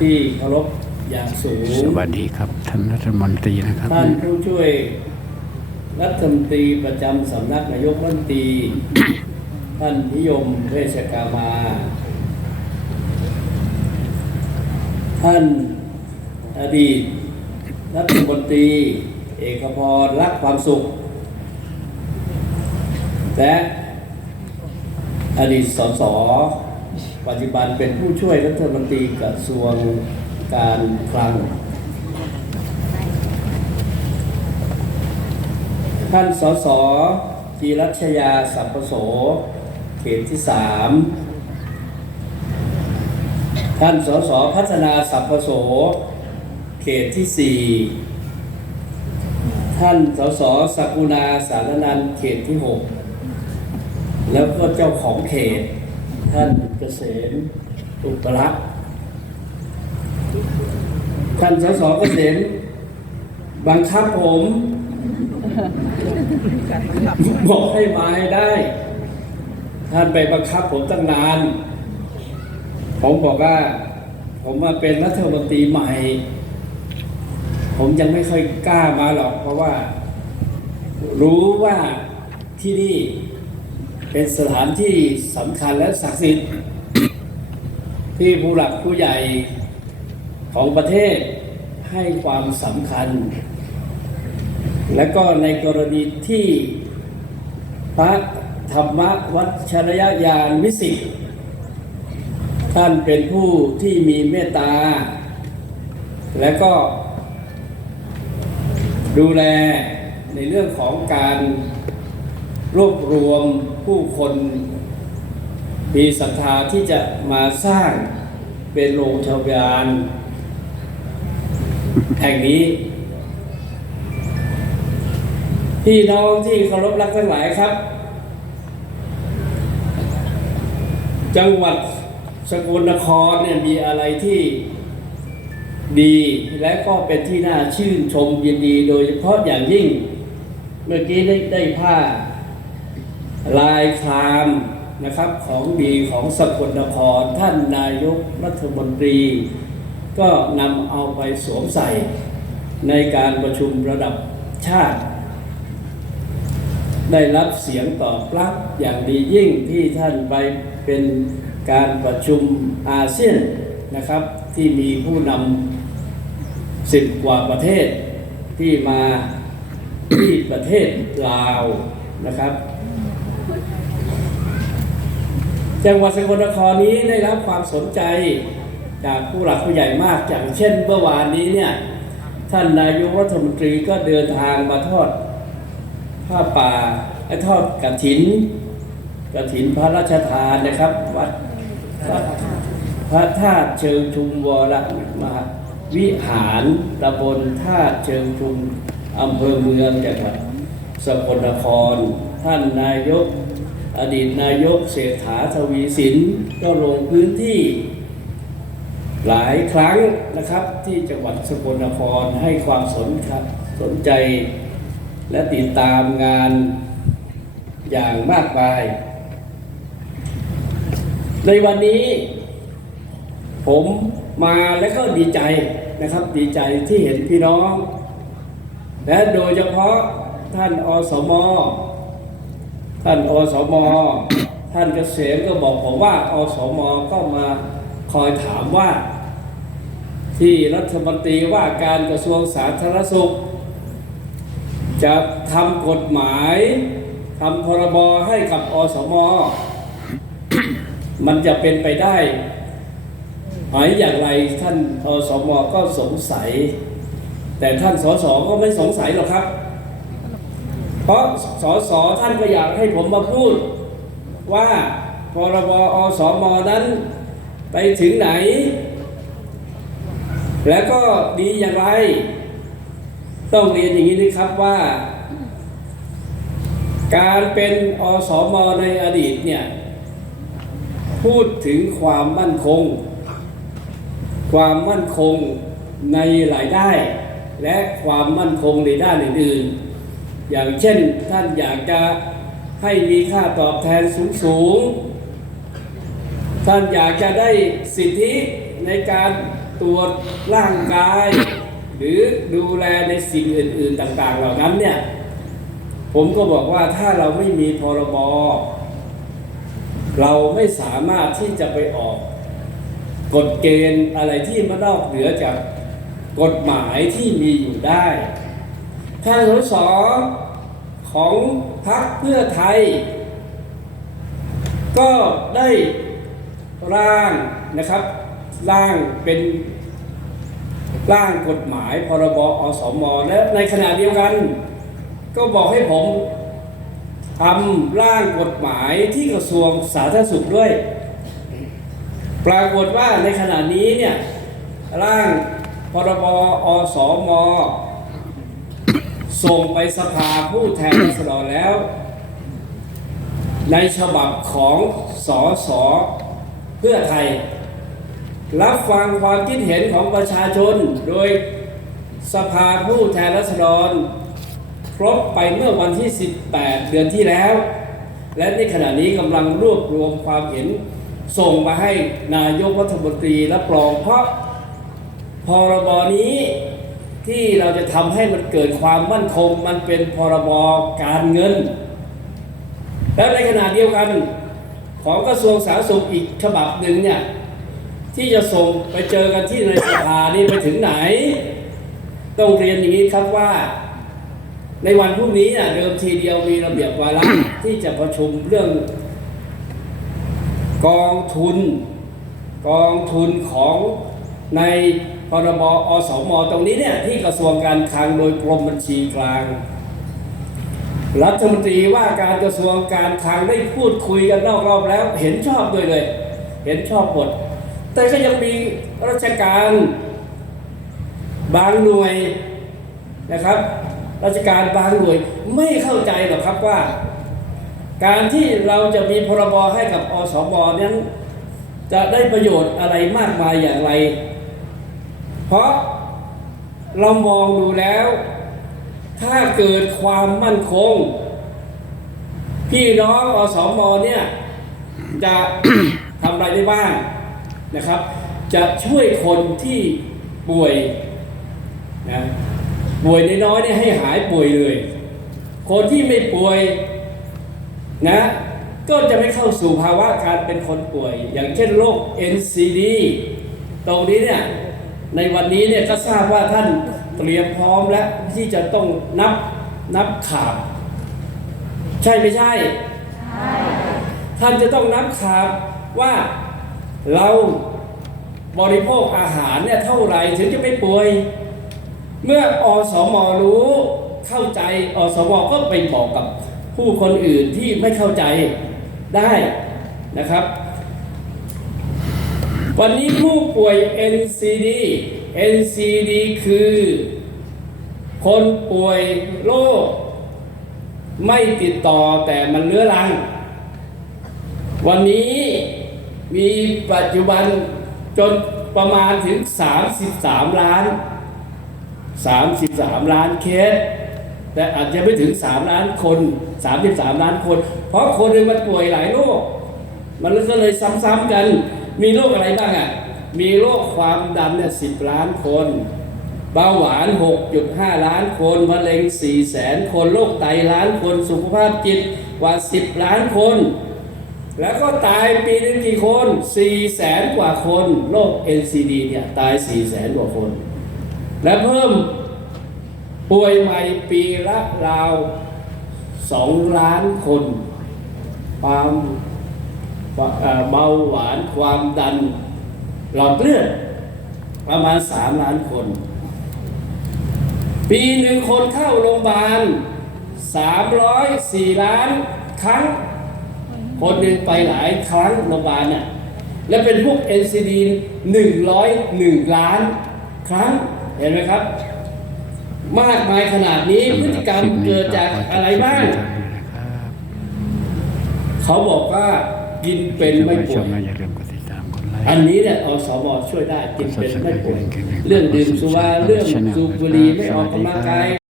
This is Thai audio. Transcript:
ที่เคารพอย่างสูง สวัสดีครับ ท่านรัฐมนตรีนะครับ ท่านผู้ช่วยรัฐมนตรีประจำสำนักนายกรัฐมนตรี ท่านนิยมเวชกามา ท่านอดีตรัฐมนตรี เอกพรรักความสุข และอดีตสส ปัจจุบันเป็นผู้ช่วยรัฐมนตรีกระทรวงการคลัง ท่านสสจีรัชยาสัมปโส เขตที่สามท่านสสพัฒนาสัมปโส เขตที่สี่ท่านสสสกุณาสารนันเขตที่หกแล้วก็เจ้าของเขต ท่านเกษมอุปรักท่านสสเกษมบังคับผม บอกให้มาให้ได้ ท่านไปบังคับผมตั้งนาน ผมบอกว่า ผมมาเป็นรัฐมนตรีใหม่ ผมยังไม่ค่อยกล้ามาหรอก เพราะว่า รู้ว่าที่นี่ เป็นสถานที่สำคัญและศักดิ์สิทธิ์ที่ผู้หลักผู้ใหญ่ของประเทศให้ความสำคัญ และก็ในกรณีที่พระธรรมวัชรยญาณวิสิทธิ์ท่านเป็นผู้ที่มีเมตตา และก็ดูแลในเรื่องของการ รวบรวมผู้คนมีศรัทธาที่จะมาสร้างเป็นโรงชาวบานแห่งนี้พี่น้องที่เคารพรักทั้งหลายครับ จังหวัดสกลนครเนี่ยมีอะไรที่ดีและก็เป็นที่น่าชื่นชมยินดีโดยเฉพาะอย่างยิ่ง เมื่อกี้ได้ได้ผ้า ลายครามนะครับของดีของสกลนครท่านนายกรัฐมนตรี ก็นำเอาไปสวมใส่ในการประชุมระดับชาติ ได้รับเสียงตอบรับอย่างดียิ่งที่ท่านไปเป็นการประชุมอาเซียนนะครับ ที่มีผู้นำสิบกว่าประเทศที่มาที่ประเทศลาวนะครับ จังหวัดสกลนครนี้ได้รับความสนใจจากผู้หลักผู้ใหญ่มาก อย่างเช่นเมื่อวานนี้เนี่ยท่านนายกรัฐมนตรีก็เดินทางมาทอดผ้าป่าไอ้ทอดกระถินกระถินพระราชทานนะครับวัดพระธาตุเชิงชุมวรมหาวิหารตำบลธาตุเชิงชุมอำเภอเมืองจังหวัดสกลนคร ท่านนายก อดีตนายกเศรษฐาทวีสินก็ลงพื้นที่หลายครั้งนะครับที่จังหวัดสกลนครให้ความสนครับสนใจและติดตามงานอย่างมากมาย ในวันนี้ ผมมาและก็ดีใจนะครับ ดีใจที่เห็นพี่น้อง และโดยเฉพาะท่านอสม ท่านอสมท่านเกษมก็บอกผมว่าอสมก็มาคอยถามว่า ที่รัฐมนตรีว่าการกระทรวงสาธารณสุข จะทำกฎหมายทำพรบให้กับอสม มันจะเป็นไปได้หมอย่างไรท่านอสมก็สงสัย แต่ท่านสสก็ไม่สงสัยหรอกครับ เพราะสสท่านก็อยากให้ผมมาพูดว่าพรบอสมนั้นไปถึงไหน แล้วก็ดีอย่างไร ต้องเรียนอย่างนี้นะครับว่า การเป็นอสมในอดีตเนี่ย พูดถึงความมั่นคง ความมั่นคงในหลายได้ และความมั่นคงในด้านอื่นๆ อย่างเช่นท่านอยากจะให้มีค่าตอบแทนสูงๆท่านอยากจะได้สิทธิในการตรวจร่างกาย หรือดูแลในสิ่งอื่น ๆต่าง ๆ เหล่านั้นเนี่ย ผมก็บอกว่าถ้าเราไม่มีพรบเราไม่สามารถที่จะไปออก กฎเกณฑ์อะไรที่มานอกเหนือจากกฎหมายที่มีอยู่ได้ ทางสสของพรรคเพื่อไทย ก็ได้ร่างนะครับร่างเป็นร่างกฎหมายพรบอสมและในขณะเดียวกัน ก็บอกให้ผมทำร่างกฎหมายที่กระทรวงสาธารณสุขด้วย ปรากฏว่าในขณะนี้เนี่ยร่างพรบอสม ส่งไปสภาผู้แทนราษฎรแล้ว ในฉบับของสอสอเพื่อไทย รับฟังความคิดเห็นของประชาชน โดยสภาผู้แทนราษฎร ครบไปเมื่อวันที่ 18 เดือนที่แล้ว และในขณะนี้กำลังรวบรวมความเห็น ส่งมาให้นายกรัฐมนตรีรับรองเพราะพรบนี้ ที่เราจะทำให้มันเกิดความมั่นคง มันเป็นพรบการเงิน แล้วในขณะเดียวกันของกระทรวงสาธารณสุขอีกฉบับหนึ่งเนี่ยที่จะส่งไปเจอกันที่ในสภานี่ไปถึงไหน ต้องเรียนอย่างนี้ครับว่า ในวันพรุ่งนี้น่ะเดิมทีเดียวมีระเบียบวาระที่จะประชุมเรื่อง กองทุน กองทุนของใน พรบอสมตรงนี้เนี่ยที่กระทรวงการคลังโดยกรมบัญชีกลาง รัฐมนตรีว่าการกระทรวงการคลังได้พูดคุยกันนอกรอบแล้ว เห็นชอบด้วยเลย เห็นชอบหมด แต่ก็ยังมีราชการบางหน่วยนะครับ ราชการบางหน่วยไม่เข้าใจหรอกครับว่า การที่เราจะมีพรบให้กับอสมนั้นจะได้ประโยชน์อะไรมากมายอย่างไร เพราะเรามองดูแล้ว ถ้าเกิดความมั่นคง พี่น้องอสมเนี่ยจะทำอะไรได้บ้างนะครับ จะช่วยคนที่ป่วยนะป่วยน้อยๆเนี่ยให้หายป่วยเลย คนที่ไม่ป่วยนะก็จะไม่เข้าสู่ภาวะการเป็นคนป่วย อย่างเช่นโรค NCD ตรงนี้เนี่ย ในวันนี้เนี่ยก็ทราบว่าท่านเตรียมพร้อมแล้วที่จะต้องนับนับขาบ ใช่ไม่ใช่ ท่านจะต้องนับขาบว่าเราบริโภคอาหารเนี่ยเท่าไหร่ถึงจะไม่ป่วย เมื่ออสมรู้เข้าใจอสมก็ไปบอกกับผู้คนอื่นที่ไม่เข้าใจได้นะครับ วันนี้ผู้ป่วย NCD NCD คือ คนป่วยโรคไม่ติดต่อแต่มันเลื้อรัง วันนี้มีปัจจุบันจนประมาณถึง 33 ล้าน 33 ล้านเคส แต่อาจจะไม่ถึง 3 ล้านคน 33 ล้านคน เพราะคนหนึ่งมันป่วยหลายโรคมันก็เลยซ้ำๆกัน มีโรคอะไรบ้างอะ มีโรคความดันเนี่ย10ล้านคน เบาหวาน 6.5 ล้านคน มะเร็ง4แสนคน โรคไตล้านคน สุขภาพจิตกว่า 10 ล้านคน แล้วก็ตายปีนึงกี่คน4แสนกว่าคน โรค NCD เนี่ยตาย4แสนกว่าคน และเพิ่มป่วยใหม่ปีละราว2ล้านคน ความ เอ่อเบาหวานความดัน หลอดเลือดประมาณ3ล้านคน ปีหนึ่งคนเข้าโรงพยาบาล304ล้านครั้ง คนหนึ่งไปหลายครั้งโรงพยาบาลน่ะและเป็นพวก NCD 101 ล้านครั้ง เห็นไหมครับ มากมายขนาดนี้พฤติกรรมเกิดจากอะไรบ้าง เขาบอกว่า กินเป็นไม่ป่ชวยมนะอย่าลืมกดติดตามกดไลค์อันนี้เนี่ยอสมช่วยได้กินเป็นไม่ป่วยเรื่องดื่มสุราเรื่องสูบบุหรี่ไม่ออกกำลังกาย